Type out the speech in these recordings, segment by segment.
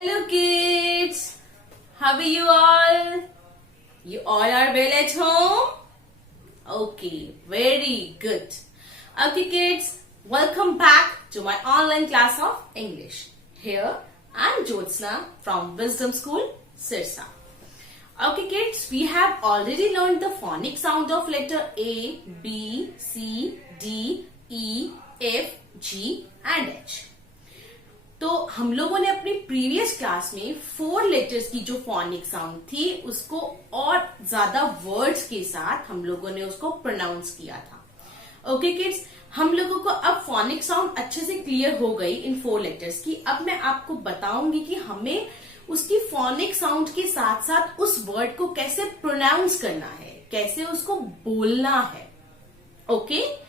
Hello kids, how are you all? You all are well at home? Okay, very good. Okay kids, welcome back to my online class of English. Here I am Jyotsna from Wisdom School, Sirsa. Okay kids, we have already learned the phonic sound of letter A, B, C, D, E, F, G and H. तो हम लोगों ने अपनी previous class में 4 लेटर्स की जो phonic sound थी उसको और ज्यादा वर्ड्स के साथ हम लोगों ने उसको प्रोनाउंस किया था. ओके किड्स, हम लोगों को अब फोनिक साउंड अच्छे से क्लियर हो गई इन 4 लेटर्स की. अब मैं आपको बताऊंगी कि हमें उसकी फोनिक साउंड के साथ साथ उस वर्ड को कैसे प्रोनाउंस करना है, कैसे उसको बोलना है. ओके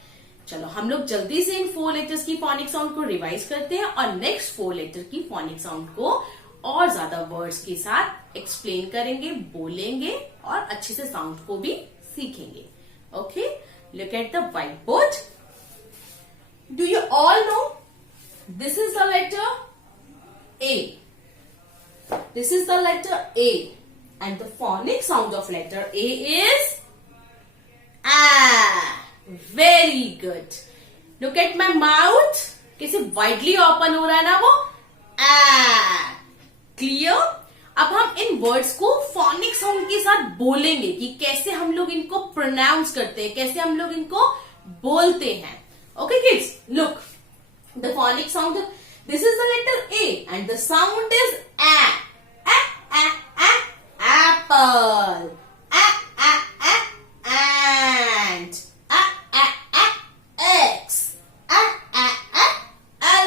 चलो हम लोग जल्दी से इन 4 लेटर्स की फोनिक साउंड को रिवाइज करते हैं और नेक्स्ट 4 लेटर की फोनिक साउंड को और ज्यादा वर्ड्स के साथ एक्सप्लेन करेंगे, बोलेंगे और अच्छे से साउंड को भी सीखेंगे. Okay, look at the white board. Do you all know this is the letter A. This is the letter A and the phonic sound of letter A is आ. Very good. Look at my mouth, कैसे widely open हो रहा है ना वो. Clear. अब हम इन वर्ड्स को फोनिक साउंड के साथ बोलेंगे कि कैसे हम लोग इनको प्रोनाउंस करते हैं, कैसे हम लोग इनको बोलते हैं. Okay kids, look the phonic sound. This is the letter A and the sound is a. Apple.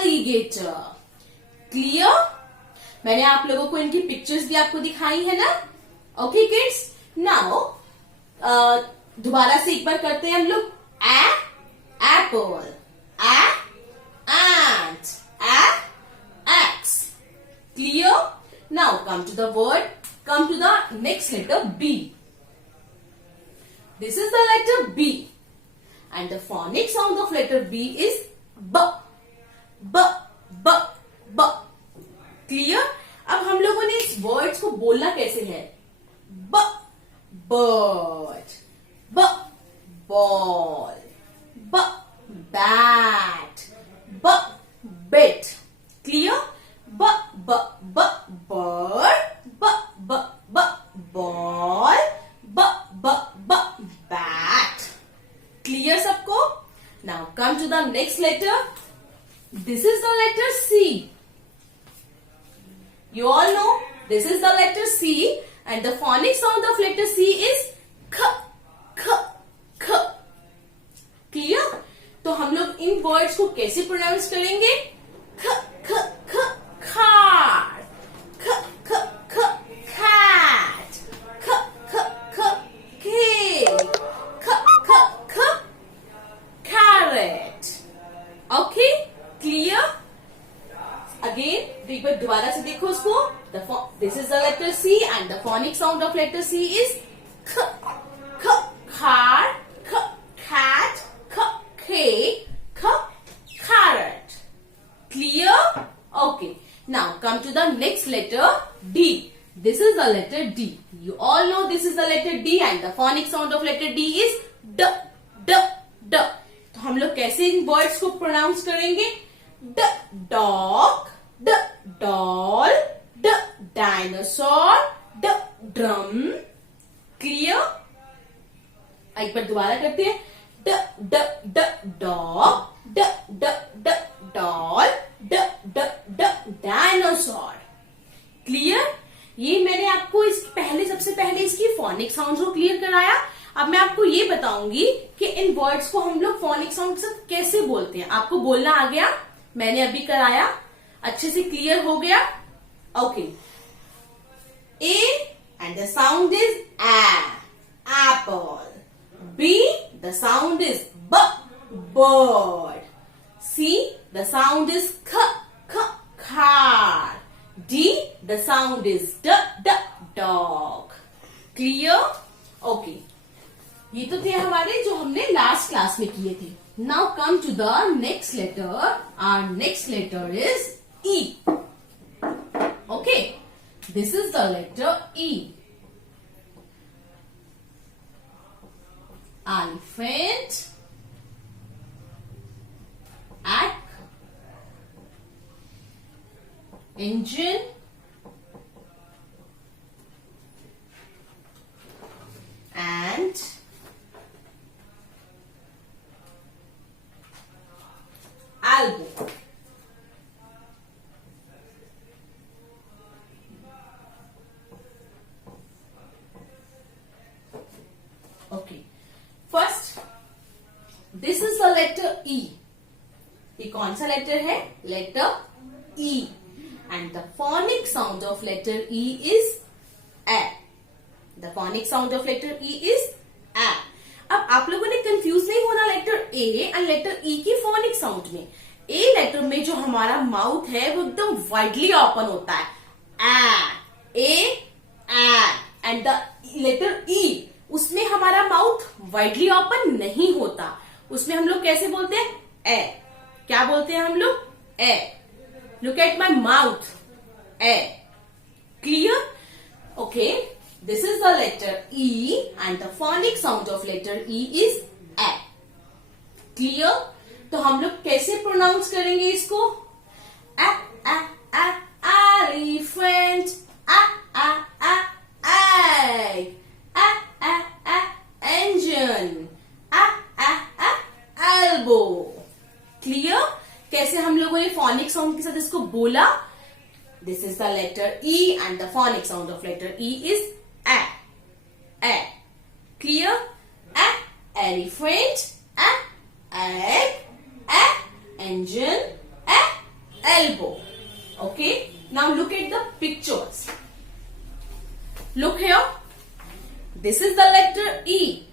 Alligator. Clear. मैंने आप लोगों को इनकी पिक्चर्स भी आपको दिखाई है ना. ओके किड्स, नाउ दोबारा से एक बार करते हैं हम लोग. Apple, ant, axe. Clear. Now come to the word, come to the next letter B. This is the letter B and the phonic sound of letter B is B. B, B, B. Clear. अब हम लोगों ने इस वर्ड्स को बोलना कैसे है. B, bird. B, ball. B, bat. B, bit. Clear. B, B, B, bird. B, B, B, ball. B, B, B, bat. Clear सबको. Now come to the next letter. This is the letter C. You all know this is the letter C and the phonic sound of letter C is k, k, k. Clear? तो हम लोग इन words को कैसे pronounce करेंगे. ख ख ख car, ख ख ख cat, ख ख ख cake, ख ख ख carrot. Okay? क्लियर. अगेन एक बार दोबारा से देखो उसको. This is the letter C and the phonic sound of letter C is ख ख car, ख cat, ख cake, ख carrot. Clear. Okay, now come to the next letter D. This is the letter D. You all know this is the letter D and the phonic sound of letter D is D, D, D. तो हम लोग कैसे इन words को प्रोनाउंस करेंगे. D, dog, D, doll, D, dinosaur, D, drum. Clear. एक बार दोबारा करते हैं. D, D, D, dog, D, D, D, doll, D, D, D, dinosaur. Clear. ये मैंने आपको इस पहले सबसे पहले इसकी फोनिक साउंड को क्लियर कराया. अब मैं आपको ये बताऊंगी कि इन वर्ड्स को हम लोग फोनिक साउंड से कैसे बोलते हैं. आपको बोलना आ गया, मैंने अभी कराया, अच्छे से क्लियर हो गया. Okay. A and the sound is A, apple. B, the sound is B, bird. C, the sound is K, K, car. D, the sound is D, D, dog. Clear? Okay. ये तो थे हमारे जो हमने लास्ट क्लास में किए थे. Now come to the next letter. Our next letter is E. Okay. This is the letter E. Elephant, egg, engine, and elbow. Okay. First, this is the letter E. ये कौन सा letter है? Letter E. And the phonic sound of letter E is A. The phonic sound of letter E is A. अब आप लोगों ने confuse नहीं होना letter A and letter E की phonic sound में. A लेटर में जो हमारा माउथ है वो एकदम वाइडली ओपन होता है. A and the letter E उसमें हमारा माउथ वाइडली ओपन नहीं होता. उसमें हम लोग कैसे बोलते हैं? ए. क्या बोलते हैं हम लोग? E. Look at my mouth. E. Clear? Okay. This is the letter e and the phonic sound of letter e is e. Clear? तो हम लोग कैसे प्रोनाउंस करेंगे इसको? E e e elephant. E e e egg. Engine. Elbow. Clear? कैसे हम लोगों ने phonic sound के साथ इसको बोला? This is the letter E and the phonic sound of letter E is A. A. Clear? A. Elephant. A. Egg. A. Engine. A. Elbow. Okay? Now look at the pictures. Look here. This is the letter E.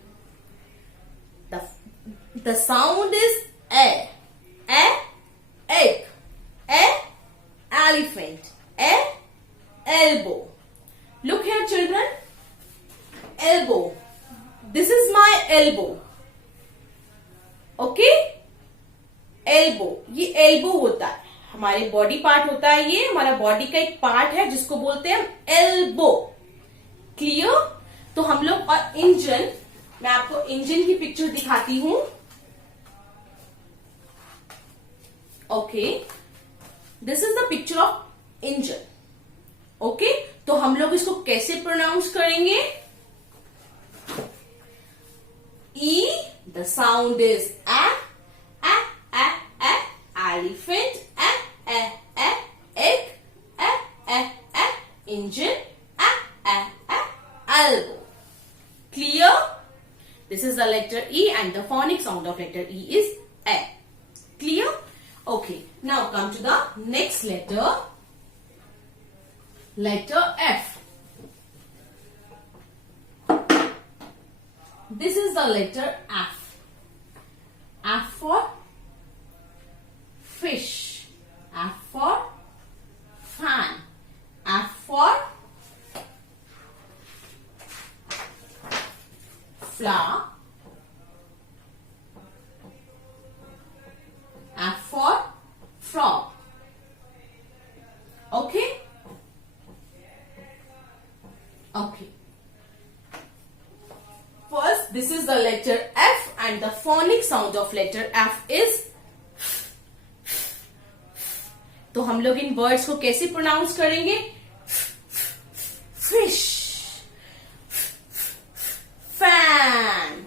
The sound is A. A. Egg. A. Elephant. A. Elbow. Look here, children. Elbow. This is my elbow. Okay? Elbow. ये elbow होता है. हमारे body part होता है. ये हमारा बॉडी का एक पार्ट है जिसको बोलते हैं elbow. क्लियर? तो हम लोग और इंजन, मैं आपको इंजन की पिक्चर दिखाती हूं. Okay. This is the picture of engine. Okay. तो हम लोग इसको कैसे प्रोनाउंस करेंगे? E. The sound is e. E e e. Elephant. E e e. Egg. E e e. Engine. E e e. elbow. Clear? This is the letter E and the phonic sound of letter E is A. Clear? Okay. Now come to the next letter. Letter F. This is the letter F. F for fish. F for fan. F for flower. F for frog. Okay? Okay. First, this is the letter F and the phonic sound of letter F is. तो हम लोग इन words को कैसे pronounce करेंगे? Fish. Fan.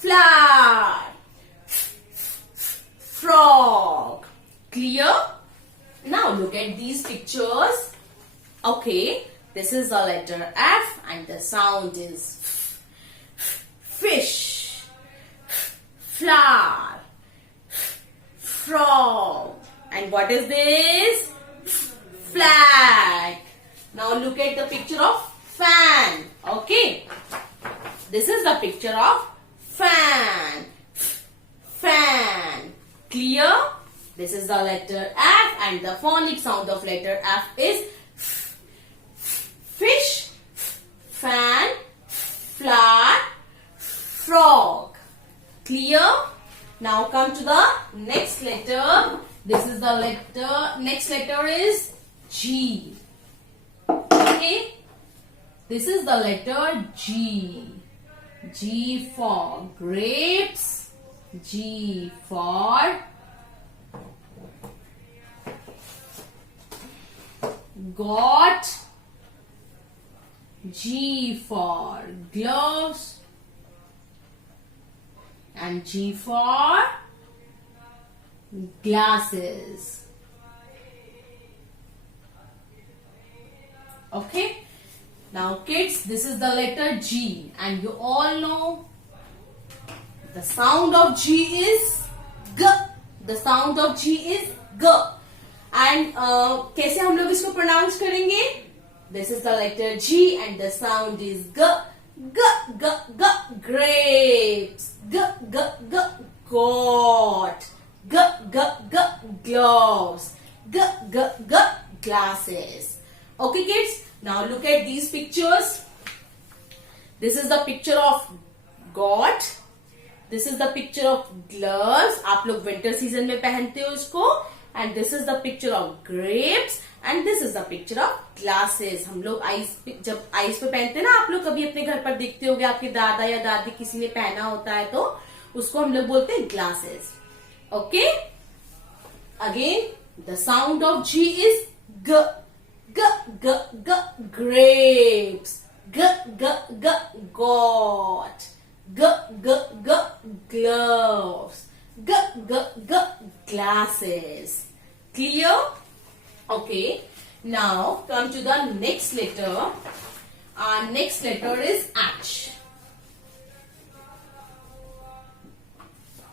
Flower. Frog. Clear? Now look at these pictures. Okay, this is the letter F and the sound is fish, flower, frog. And what is this? Flag. Now look at the picture of fan. Okay. This is the picture of fan. Fan. Clear? This is the letter F and the phonic sound of letter F is fish, fan, flower, frog. Clear? Now come to the next letter. This is the letter, next letter is G. Okay, this is the letter G. G for grapes. G for got. G for gloves. And G for glasses. Okay, now kids, this is the letter G, and you all know the sound of G is G. The sound of G is G. And कैसे हम लोग इसको प्रोनाउंस करेंगे? This is the letter G and the sound is G. G, G, G, grapes. G, G, G, got. G, G, G, gloves. G, G, G, glasses. Okay kids, now look at these pictures. This is the picture of got. This is the picture of gloves. आप लोग winter season में पहनते हो इसको. And this is the picture of grapes. And this is the picture of glasses. हम लोग जब आइस पे पहनते हैं ना, आप लोग कभी अपने घर पर देखते होगे, आपके दादा या दादी किसी ने पहना होता है तो उसको हम लोग बोलते हैं glasses. Okay? Again, the sound of G is G. G, G, G, grapes. G, G, G, got. G, G, G, gloves. G, G, G, glasses. Clear? Okay. Now come to the next letter. Our next letter is H.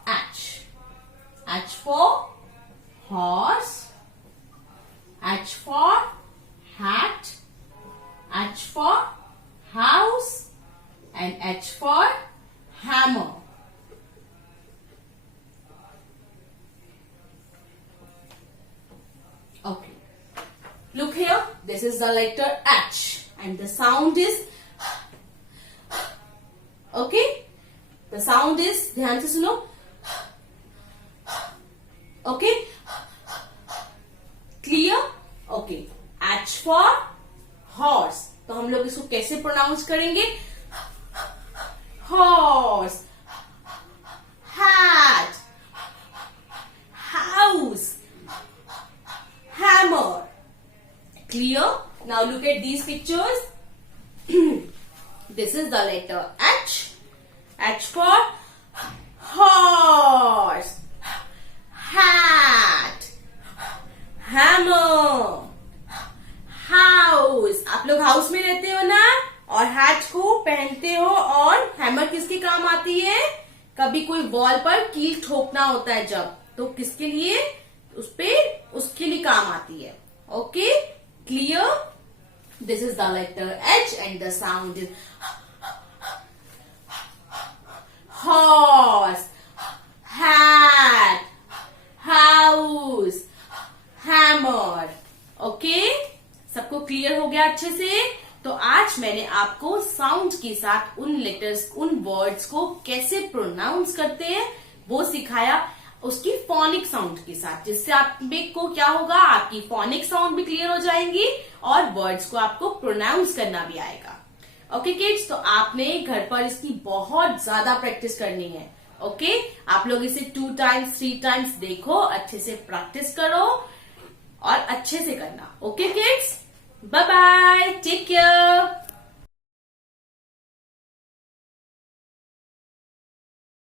H. H for horse. H for hat. H for house. And H for hammer. Okay. Look here. This is the letter H. And the sound is okay. The sound is, ध्यान से सुनो. Okay. Clear? Okay. H for horse. तो हम लोग इसको कैसे pronounce करेंगे? Horse, hat, house, hammer. Clear? Now look at these pictures. This is the letter H. H for horse, hat, hammer, house. आप लोग हाउस में रहते हो ना, और हैट को पहनते हो, और हैमर किसके काम आती है? कभी कोई वॉल पर कील ठोकना होता है जब, तो किसके लिए? उसके लिए काम आती है. Okay, clear? This is the letter H and the sound is horse, hat, house, hammer. Okay, सबको क्लियर हो गया अच्छे से? तो आज मैंने आपको साउंड के साथ उन लेटर्स, उन वर्ड्स को कैसे प्रोनाउंस करते हैं वो सिखाया, उसकी फोनिक साउंड के साथ, जिससे आपको क्या होगा, आपकी फोनिक साउंड भी क्लियर हो जाएंगी और वर्ड्स को आपको प्रोनाउंस करना भी आएगा. ओके किड्स, तो आपने घर पर इसकी बहुत ज्यादा प्रैक्टिस करनी है. ओके, आप लोग इसे 2 टाइम्स 3 टाइम्स देखो, अच्छे से प्रैक्टिस करो और अच्छे से करना. Okay kids, bye bye, take care.